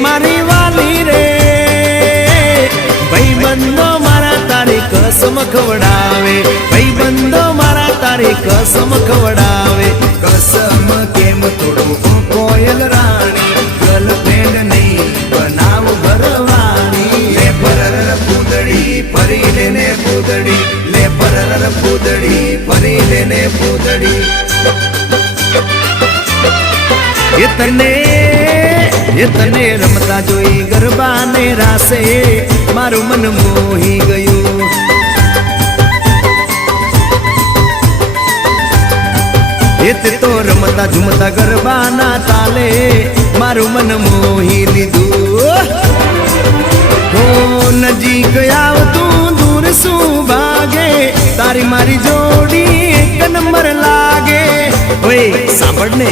મારી વાલી રે ભાઈ બંધો મારા તારી કસમ ખવડાવે ભાઈ બંધો મારા તારી કસમ ખવડાવે કસમ કેમ તોડું કોયલ રાણી ગર્લફ્રેન્ડ નહીં બનાવ ઘરવાણી લે પરર પૂતળી ફરી લેને પૂતળી લે પરર પૂતળી ફરી લેને પૂતળી એ તને રમતા જોઈ ગરબાને રાસે મારું મન મોહી ગયું એ તો રમતા ઝુમતા ગરબાના તાલે મારું મન મોહી લીધું હો નજીક આવતું દૂર શું ભાગે તારી મારી જોડી એક નંબર લાગે ઓય સાંભળ ને